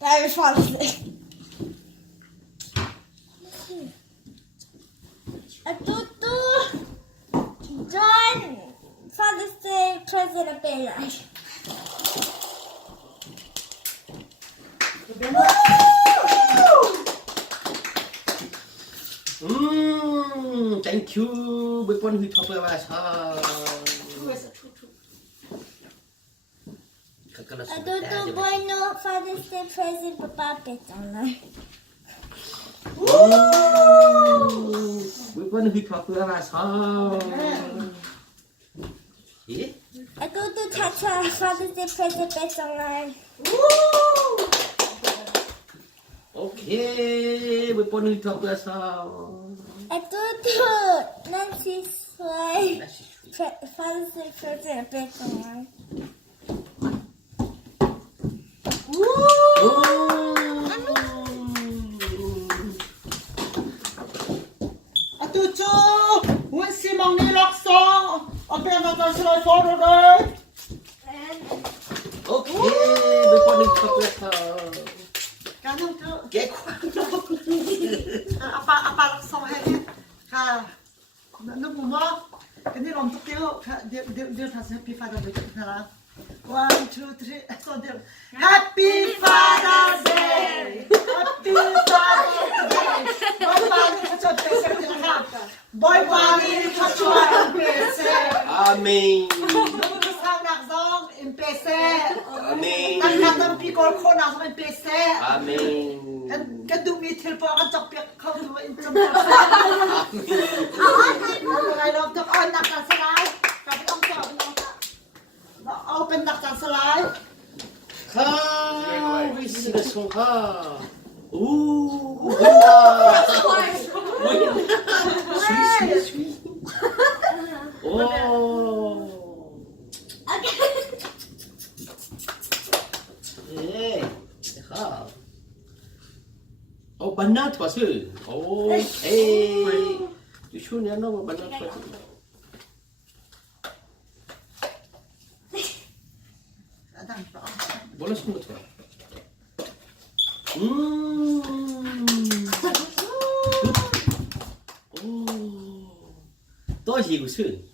Very fast. John, Father's Day present a bit like. Thank you. Với con huy thọ và sao? Bueno, Father's Day present Papa bit online. Với con huy thọ và sao? Tata Father's Day present bit online. Okay, với con huy thọ và sao? Nancy's way. Father's Day present a bit online. Muốn xi măng đi laksawng ở bên đó ta sẽ lại phô rồi đấy. Okay, với con huy thọ và sao? Cảm ơn thưa. Ghé khoan. Apa laksawng hay đấy.ค่ะnó ngủ mơ. Cái này làm tốt tiêu. Điều thật Happy Father's Dayค่ะ. 1, 2, 3. So dear. Happy Father's Day. Happy Father's Day. Boy Bobby Joshua MPC. Amen. Nung sang nakzong MPC. Amen. Nagkatang pikol ko nakzong MPC. Amen. Kan dumitil po ang chokpyak ko to incham. I love to on nakasalay. Kasi ang sabi na open nakasalay. Wish the song ha. Ooh, winda. Sweet. Oh. 예. 하. 만나트 왔을. 오케이. 유슈냐 너 만나트 왔을. 몰랐어 것 같아. 또 이것은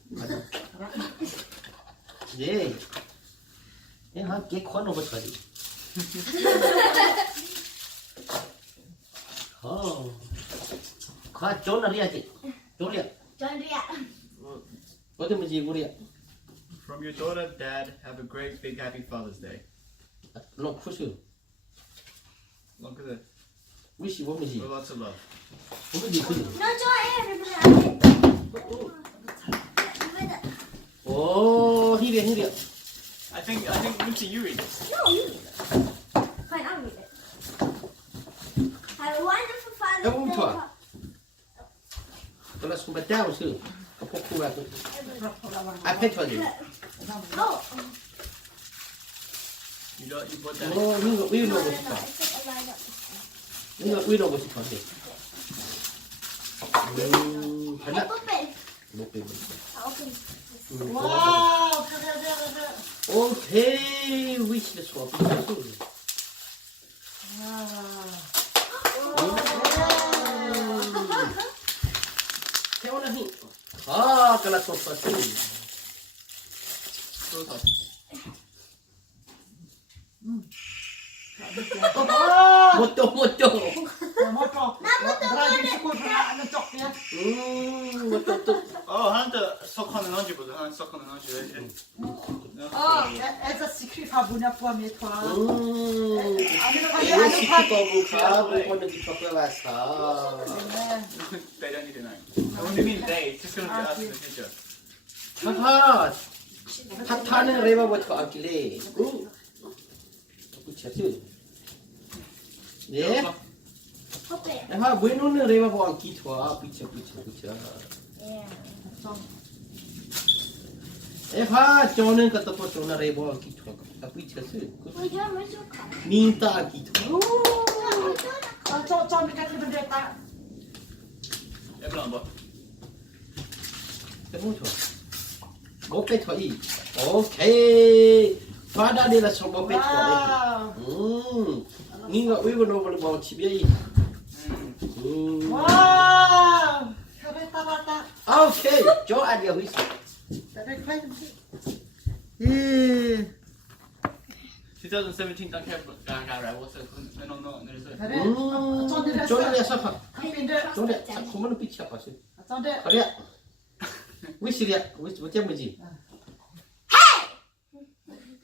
예. 내가 개콘 오버 처리. 가 존나리야지. 존리야. 어디 뭐지 우리야? From your daughter, Dad, have a great, big, happy Father's Day. 너 쿠스. Look at it. 위시 뭐지? With lots of love. 뭐지 그? No, John, 오, 히비야. I think, Lucy, you read this. No, you read it. Fine, I'll read it. Have a wonderful Father's Em uống Day. thua. 그래서 숨을 떼고 있어. 포크가 앞에 쳐지. Oh. You bought that. 이거 위로 보고 No, 싶어. I took a line up. 이거 위로 보고 싶어. 발라. Open. 못 빼고. I'll open this. Wow, 그래. 오케이, 위치를 수업. 태어나 힘. 아, 깔았어. 못 줘. 드라이빙 스쿨 하는 쪽이야. 못 줘. 한테 석하는 언제부터 한 석하는 언제? 에서 시크릿 파부냐 포함이 토아. 이거 시키고 가고 보는 게 좋아서. 대전이 되나요? What do you mean they? Just going to ask in the future. 하하. 타타는 레버부터 아끼래. 그렇지. 예. Open. 하 왜노는 레버부 안기 좋아. 그렇죠. Yeah. 하 저는 그것도 보통 레버부 안기 좋아. 그렇죠. Well, John, where's your car? 민타 안기 좋아. 좀 이렇게 됐다. Everyone, what? 너무 좋아. 오케이. Father dia lah sobo pet ko. Wow. Ni nga we no boleh bawa cibiai. Wow. Kereta bata. Okay, jo ada wis. Tapi kau ni. 2017 当开刚来，我是那弄那是。 Jo dia sah. Kami dia. Jo dia kau mana picture apa sih? Macam dia. Dia. Wis dia, wis macam apa sih?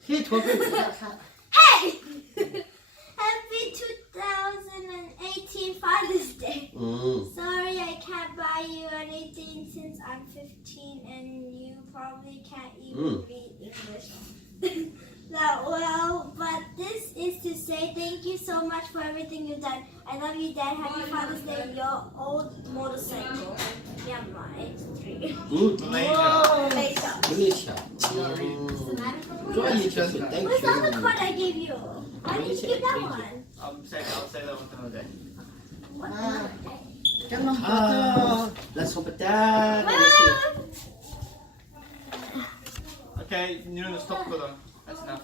Hey, tu apa? Hey! Happy 2018 Father's Day. Sorry I can't buy you anything since I'm 15 and you probably can't even read English that well. But this is to say thank you so much for everything you've done. I love you, Dad. Happy Father's Day. Your old motorcycle. Yeah, mine. Good. Later. Malaysia. Jo you just thank Where's the other you. card I gave you? Why didn't you give that one? I'll say that one another day. What another day? Jangan Ah, bata. langsung pedas. Okay, nu är det stopp på dem. That's enough.